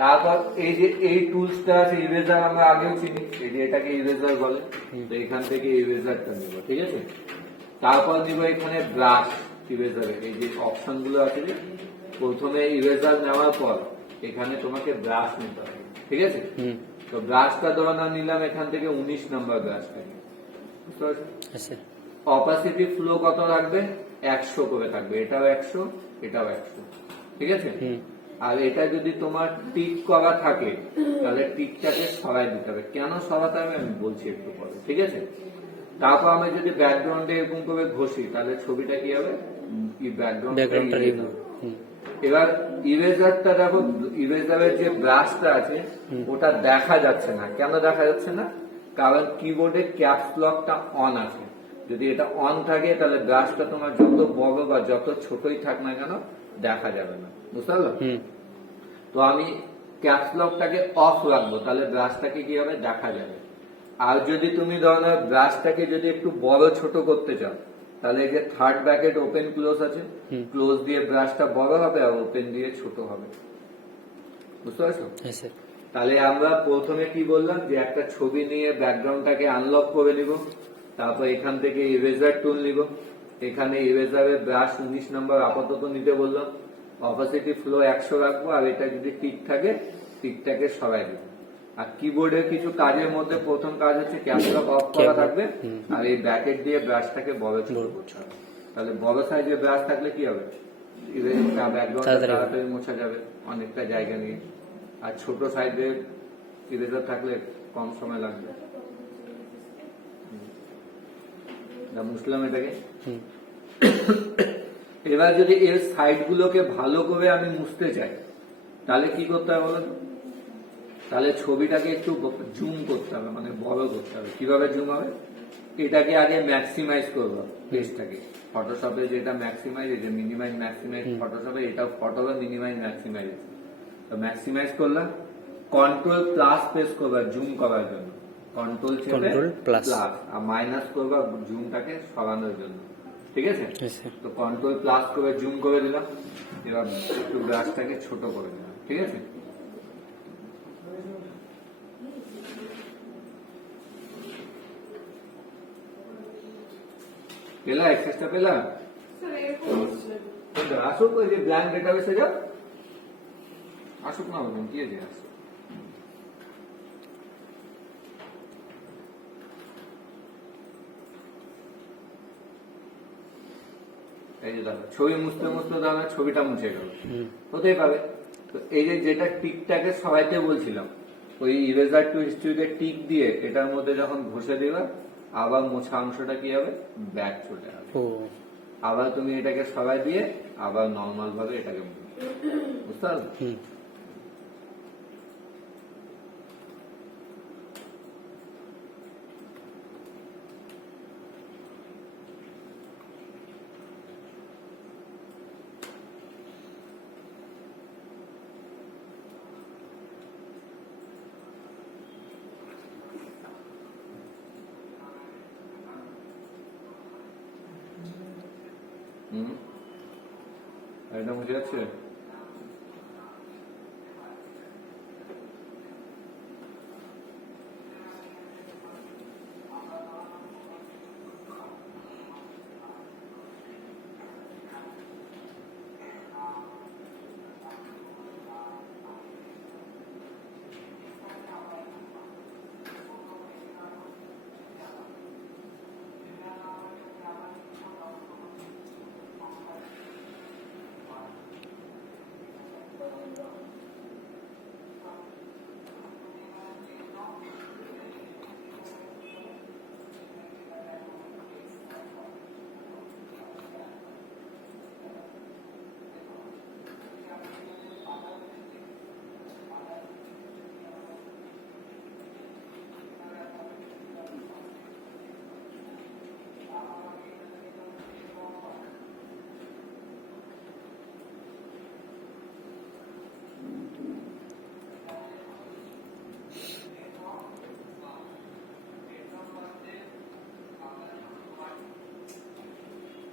তারপর এই যে এই টুলসটা আছে ইরেজার, আমরা আগেও চিনি, এই যে এটাকে ইরেজার বলে। তো এখান থেকে ইরেজারটা নিব, ঠিক আছে। তারপর নিব এখানে ব্রাশ ইরেজারের, এই যে অপশন গুলো আছে, যে প্রথমে ইরেজার নেওয়ার পর এখানে তোমাকে ব্রাশ নিতে হবে, ঠিক আছে। তো ব্রাশটা ধরো না নিলাম এখান থেকে 19 নম্বর ব্রাশটা, বুঝতে পারছো। অপাসিটি ফ্লো কত রাখবে, 100 করে থাকবে, এটাও 100 এটাও 100, ঠিক আছে। আর এটা যদি তোমার টিক করা থাকে তাহলে টিকটাকে সরাই দিতে হবে। কেন সরাতে হবে আমি বলছি একটু পরে, ঠিক আছে। তারপর আমি যদি ব্যাকগ্রাউন্ডে এরকম করে ঘষি তাহলে ছবিটা কি হবে, ব্যাকগ্রাউন্ডটা। এবার ইরেজারটা দেখো, ইরেজারের যে ব্রাশটা আছে ওটা দেখা যাচ্ছে না। কেন দেখা যাচ্ছে না, কারণ কিবোর্ডে ক্যাপস লকটা অন আছে। যদি এটা অন থাকে তাহলে ব্রাশটা তোমার যত বড় বা যত ছোটই থাক না কেন দেখা যাবে না, বুঝতে পারলো। তো আমি ক্যাপস লকটাকে অফ রাখবো, তাহলে ব্রাশটাকে কি হবে, দেখা যাবে। আর যদি তুমি ধরো ব্রাশটাকে যদি একটু বড় ছোট করতে চাও তাহলে এই যে থার্ড ব্র্যাকেট ওপেন ক্লোজ আছে, ক্লোজ দিয়ে ব্রাশটা বড় হবে আর ওপেন দিয়ে ছোট হবে, বুঝতে পারছো। তাহলে আমরা প্রথমে কি বললাম, যে একটা ছবি নিয়ে ব্যাকগ্রাউন্ডটাকে আনলক করে নিব, তারপর এখান থেকে ইরেজার টুল নিব, এখানে ইরেজারের ব্রাশ 19 নম্বর আপাতত নিতে বললাম, অপাসিটি ফ্লো 100 রাখবো, আর এটা যদি টিক থাকে টিকটাকে সরাই দিব। আর কিবোর্ডের কিছু কাজের মধ্যে প্রথম কাজ হচ্ছে ক্যাপস লক অফ করা থাকবে, আর এই ব্র্যাকেট দিয়ে ব্রাশটাকে বড় ছোট করতে হবে। তাহলে বড় সাইজের ব্রাশ থাকলে কি হবে, ব্যাকগ্রাউন্ডটা তাড়াতাড়ি মোছা যাবে অনেকটা জায়গা নিয়ে, আর ছোট সাইজের ইরেজার থাকলে কম সময় লাগবে। বুঝলাম এটাকে। এবার যদি এর সাইড গুলোকে ভালো করে আমি মুছতে চাই তাহলে কি করতে হবে বলো তো, তাহলে ছবিটাকে একটু জুম করতে হবে, মানে বড় করতে হবে। কিভাবে জুম হবে, এটাকে আগে ম্যাক্সিমাইজ করবো, পেজটাকে ফটোশপে যেটা ম্যাক্সিমাইজ, এই যে মিনিমাইজ ম্যাক্সিমাইজ ফটোশপে, এটাও ফটোশপে মিনিমাইজ ম্যাক্সিমাইজ। তো ম্যাক্সিমাইজ করলাম, কন্ট্রোল প্লাস প্রেস করবা জুম করার জন্য, কন্ট্রোল চেপে প্লাস, আর মাইনাস করবা জুমটাকে সরানোর জন্য, ঠিক আছে। তো কন্ট্রোল প্লাস করে জুম করে দিলাম, এবার একটু ব্রাশটাকে ছোট করে দিলাম, ঠিক আছে। পেলা এক্সেসটা পেলা, আসুক ওই যে ব্ল্যাঙ্ক ডেটাবেসে যাও, আসুক না বলুন কি আছে, আসুক। এই যে দেখো ছবি মুছতে মুছতে দাঁড়া ছবিটা মুছে গেল, হতেই পাবে। তো এই যে যেটা টিকটাকে সবাইকে বলছিলাম, ওই ইরেজার টু হিস্ট্রিতে টিক দিয়ে এটার মধ্যে যখন ঘষে দিবা আবার মোছা অংশটা কি হবে, ব্যাক চলে আসবে। আবার তুমি এটাকে সবাই দিয়ে আবার নর্মাল ভাবে এটাকে বুঝতে পারবে। এটা বুঝে যাচ্ছে।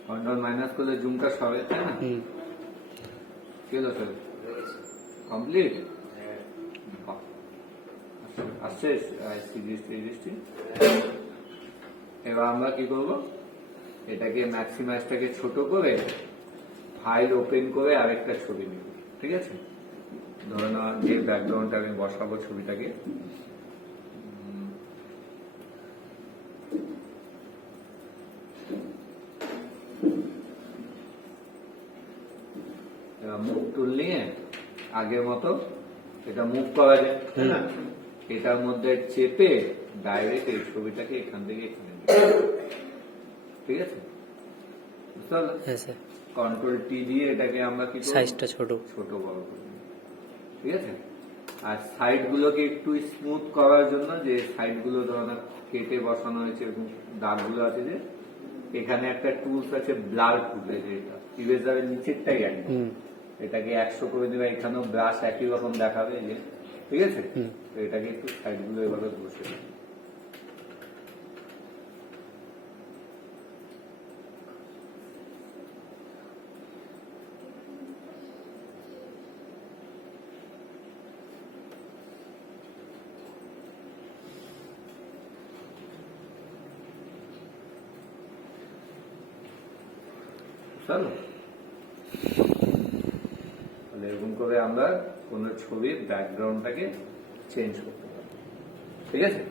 কন্ট্রোল মাইনাস করলে জুমটা সবে, তাই না? কি হলো স্যার, কমপ্লিট আসছে সিরিজটি। এবার আমরা কি করব, এটাকে ম্যাক্সিমাইজটাকে ছোট করে ফাইল ওপেন করে আরেকটা ছবি নিব, ঠিক আছে। ধরে নাও যে ব্যাকগ্রাউন্ডটা আমি বসাবো ছবিটাকে, মুভ টুল নিয়ে আগের মতো এটা মুভ করা যায়, তাই না? এটার মধ্যে চেপে ডাইরেক্ট এই ছবিটাকে এখান থেকে এখানে নিয়ে, ঠিক আছে, বুঝতে পারলে? কন্ট্রোল টি দিয়ে এটাকে আমরা কি সাইজটা ছোট বড় করে নিই, ঠিক আছে। আর সাইড গুলোকে একটু স্মুথ করার জন্য, যে সাইড গুলো ধরনের কেটে বসানো হয়েছে এবং দাগগুলো আছে, যে এখানে একটা টুলস আছে ব্লার টুল, যেটা ইরেজারের নিচেরটাই একদম, এটাকে 100 করে দিবে, এখানেও ব্রাশ একই রকম দেখাবে, যে ঠিক আছে। তো এটাকে একটু সাইড গুলো এভাবে বসে দিই। তাহলে এরকম করে আমরা কোন ছবির ব্যাকগ্রাউন্ডটাকে চেঞ্জ করতে পারি, ঠিক আছে।